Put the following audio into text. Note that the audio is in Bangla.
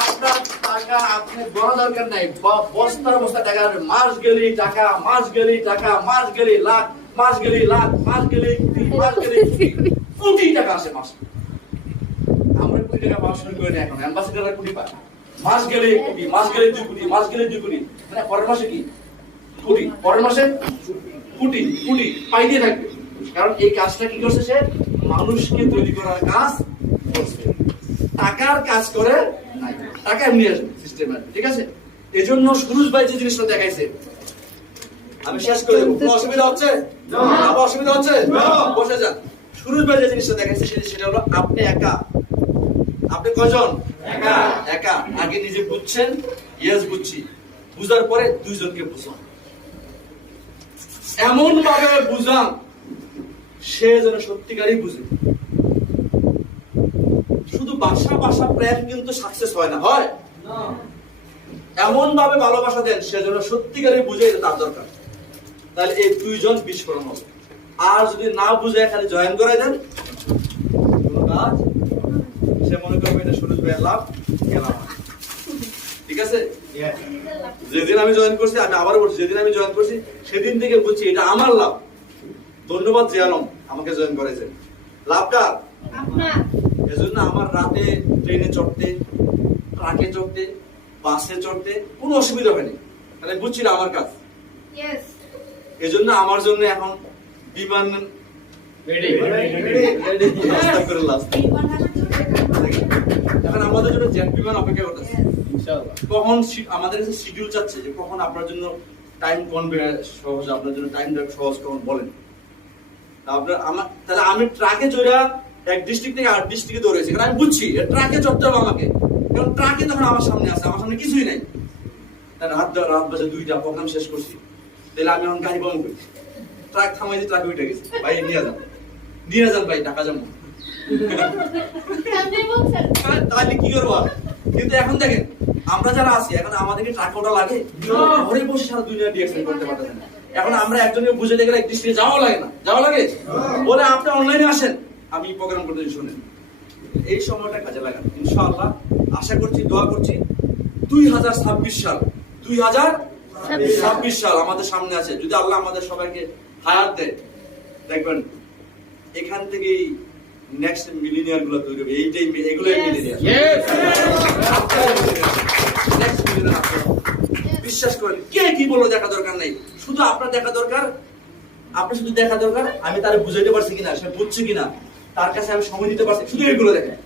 আপনার টাকা আপনি বড় দরকার নাই, বস্তার বস্তা টাকা, মাস গেলি টাকা, মাস গেলি টাকা, মাস গেলি লাখ, মাস গেলি লাখ, মাস গেলি কোটি, মাস গেলি কোটি টাকা আসে মাস। আমরা কোটি টাকা পাওয়া শুরু করি না এখন, অ্যাম্বাসেডাররা কোটি পায়। মাস গেলে কোটি, মাস গেলে 2 কোটি, মাস গেলে 2 কোটি, মানে পরের মাসে কি কোটি, পরের মাসে কোটি কোটি পাই দিয়ে থাকবে। কারণ এই কাজটা কি করছে, সে মানুষকে তৈরি করার কাজ করছে, টাকার কাজ করে নাই, টাকা এমনি আসবে সিস্টেমে, ঠিক আছে? এই জন্য সুরুজ ভাই যে জিনিসটা দেখাইছে, আমি শেষ করে দেবো। কোনো অসুবিধা হচ্ছে? আবার অসুবিধা হচ্ছে? বসে যান। সুরুজ ভাই যে জিনিসটা দেখাইছে সেটা হলো আপনি একা। আপনি কয়জন? একা। একা। আগে নিজে বুঝছেন, ইয়েস বুঝছি, বুঝার পরে দুইজনকে বুঝান, এমন ভাবে বুঝান সে যেন সত্যিকারই বুঝে। শুধু ভাষা প্রেম কিন্তু সাকসেস হয় না, হয় না। এমন ভাবে ভালোবাসা দেন সে যেন সত্যিকারই বুঝে, এটা তার দরকার। তাহলে এই দুইজন বিস্ফোরণ হবে। আর যদি না বুঝে খালি জয়েন করে দেন, কাজ সে মনে করবে এটা সুরজ ভাইয়ের লাভ, খেলাম। ঠিক আছে? যেদিন আমি জয়েন করছি, আমি আবার বলছি, যেদিন আমি জয়েন করছি সেদিন থেকে বুঝছি এটা আমার লাভ। ধন্যবাদ জিয়ালম আমাকে জয়েন করেছে। লাভটা আপনার। এজন্য আমার রাতে ট্রেনে চড়তে, ট্রাকে চড়তে, বাসে চড়তে কোনো অসুবিধা হয়নি, তাহলে বুঝছি না আমার কাজ। এজন্য আমার জন্য এখন বিমান এখন আমাদের জন্য জেট বিমান অপেক্ষা করতেছে। কখন আমাদের কাছে শিডিউল চাচ্ছে যে কখন আপনার জন্য টাইম কনভে সহজ, আপনার জন্য টাইমটা সহজ কখন বলেন। তাহলে আমি ট্রাকে চড়া এক ডিস্ট্রিক্ট থেকে 8 ডিস্ট্রিক্টে দৌড়েছি, কারণ আমি বুঝছি ট্রাকে চড়তে হবে আমাকে, কারণ ট্রাকে তখন আমার সামনে আছে, আমার সামনে কিছুই নাই। রাত বাজে 2টা, প্রোগ্রাম শেষ করছি, তাহলে আমি এখন গাড়ি বন্ধ করি, ট্রাক থামাই দিয়ে ট্রাকে উঠে গেছি, ভাই নিয়ে যান ভাই, টাকা যাবো। তাহলে কি করবো? কিন্তু এখন দেখেন আমরা যারা আছি, এখন আমাদেরকে ট্রাক ওটা লাগে, ঘরে বসে সারা দুনিয়া ডিএক্সএল করতে পারতেছেন। এখন আমরা একজনকে বুঝাতে গেলে ডিস্ট্রিক্টে যাওয়া লাগে না, যাওয়া লাগে বলে আপনি অনলাইনে আসেন, আমি প্রোগ্রাম করতে শুনেন। এই সময়টা কাজে লাগান ইনশাআল্লাহ। আশা করছি, দোয়া করছি 2026 সাল, 2026 সাল আমাদের সামনে আছে। যদি আল্লাহ আমাদের সবাইকে হায়াত দেয়, দেখবেন এখান থেকেই নেক্সট মিলিনিয়ার গুলো তৈরি হবে। এইটাই এগুলোই মিলিনিয়ার। বিশ্বাস করেন, কে কি বললো দেখা দরকার নাই, শুধু আপনার দেখা দরকার। আপনি শুধু দেখা দরকার আমি তারে বুঝাইতে পারছি কিনা, সে বুঝছে কিনা, তার কাছে আমি সময় দিতে পারছি, শুধু এগুলো দেখেন।